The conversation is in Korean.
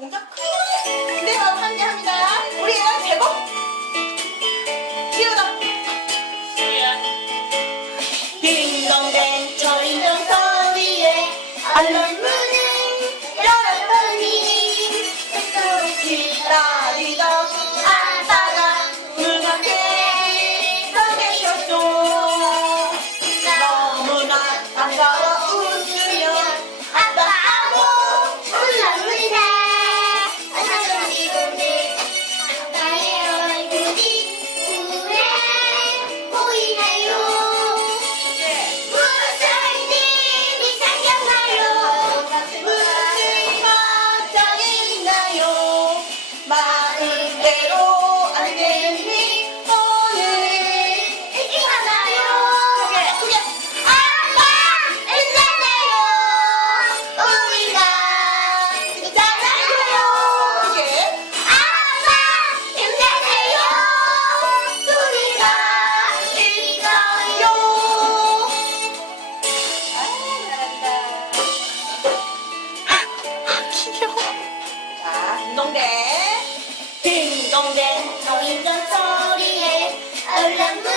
동작 크게 환대합니다. 우리 애랑 제법 뛰어다. 딩동댕 저인동 서위에 알로이 딩동댕 딩동댕 노인정 소리에 얼른